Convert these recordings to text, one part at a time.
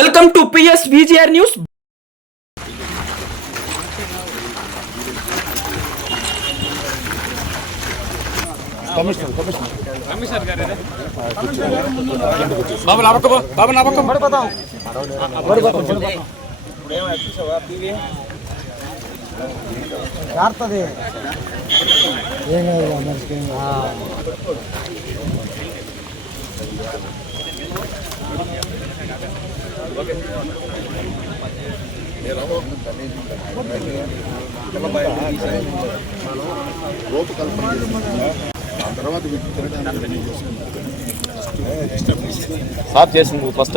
welcome to PS VGR news Babu నా పక్క బాబు నా పక్క జారుతుంది ఏం కాదు మనిషికి ఏం కాదు. సాఫ్ చేసింది first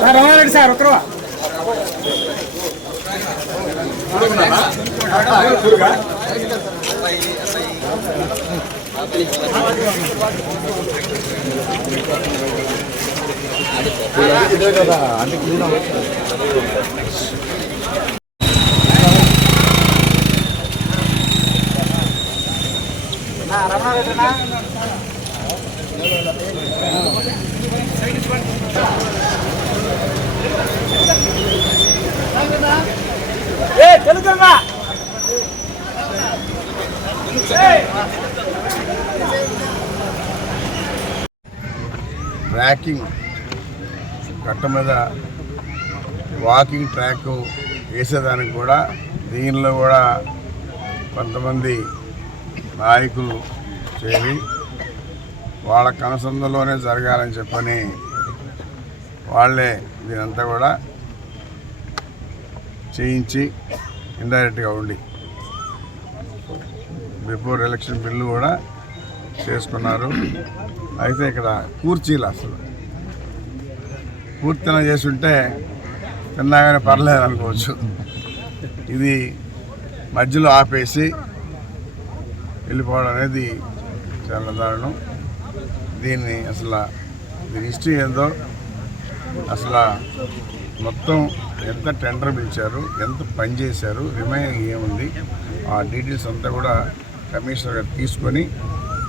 sir Ramareddy sir ఉత్తరవా tracking. కట్ట మీద వాకింగ్ ట్రాక్ వేసేదానికి కూడా దీనిలో కూడా కొంతమంది నాయకులు చేరి వాళ్ళ కనసందులోనే జరగాలని చెప్పని వాళ్ళే దీనంతా కూడా చేయించి ఇండైరెక్ట్గా ఉండి బిఫోర్ ఎలక్షన్ బిల్లు కూడా చేసుకున్నారు. అయితే ఇక్కడ కూర్చీలు అసలు. పూర్తిన చేసుంటే తిన్నాగానే పర్లేదు అనుకోవచ్చు. ఇది మధ్యలో ఆపేసి వెళ్ళిపోవడం అనేది చాలా దారుణం దీన్ని అసలు దీని హిస్టరీ ఏందో అసలు మొత్తం ఎంత టెండర్ పిలిచారు ఎంత పని చేశారు రిమైనింగ్ ఏముంది ఆ డీటెయిల్స్ అంతా కూడా కమిషనర్ గారు తీసుకొని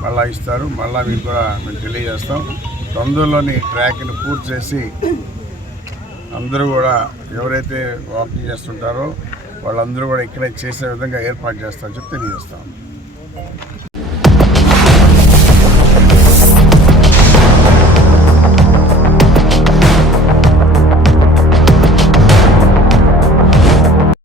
మళ్ళా ఇస్తారు. మళ్ళీ మీకు కూడా మేము తెలియజేస్తాం. తొందరలోని ట్రాక్ని పూర్తి చేసి అందరూ కూడా ఎవరైతే వాకింగ్ చేస్తుంటారో వాళ్ళందరూ కూడా ఇక్కడే చేసే విధంగా ఏర్పాటు చేస్తారని చెప్పి తెలియజేస్తాం.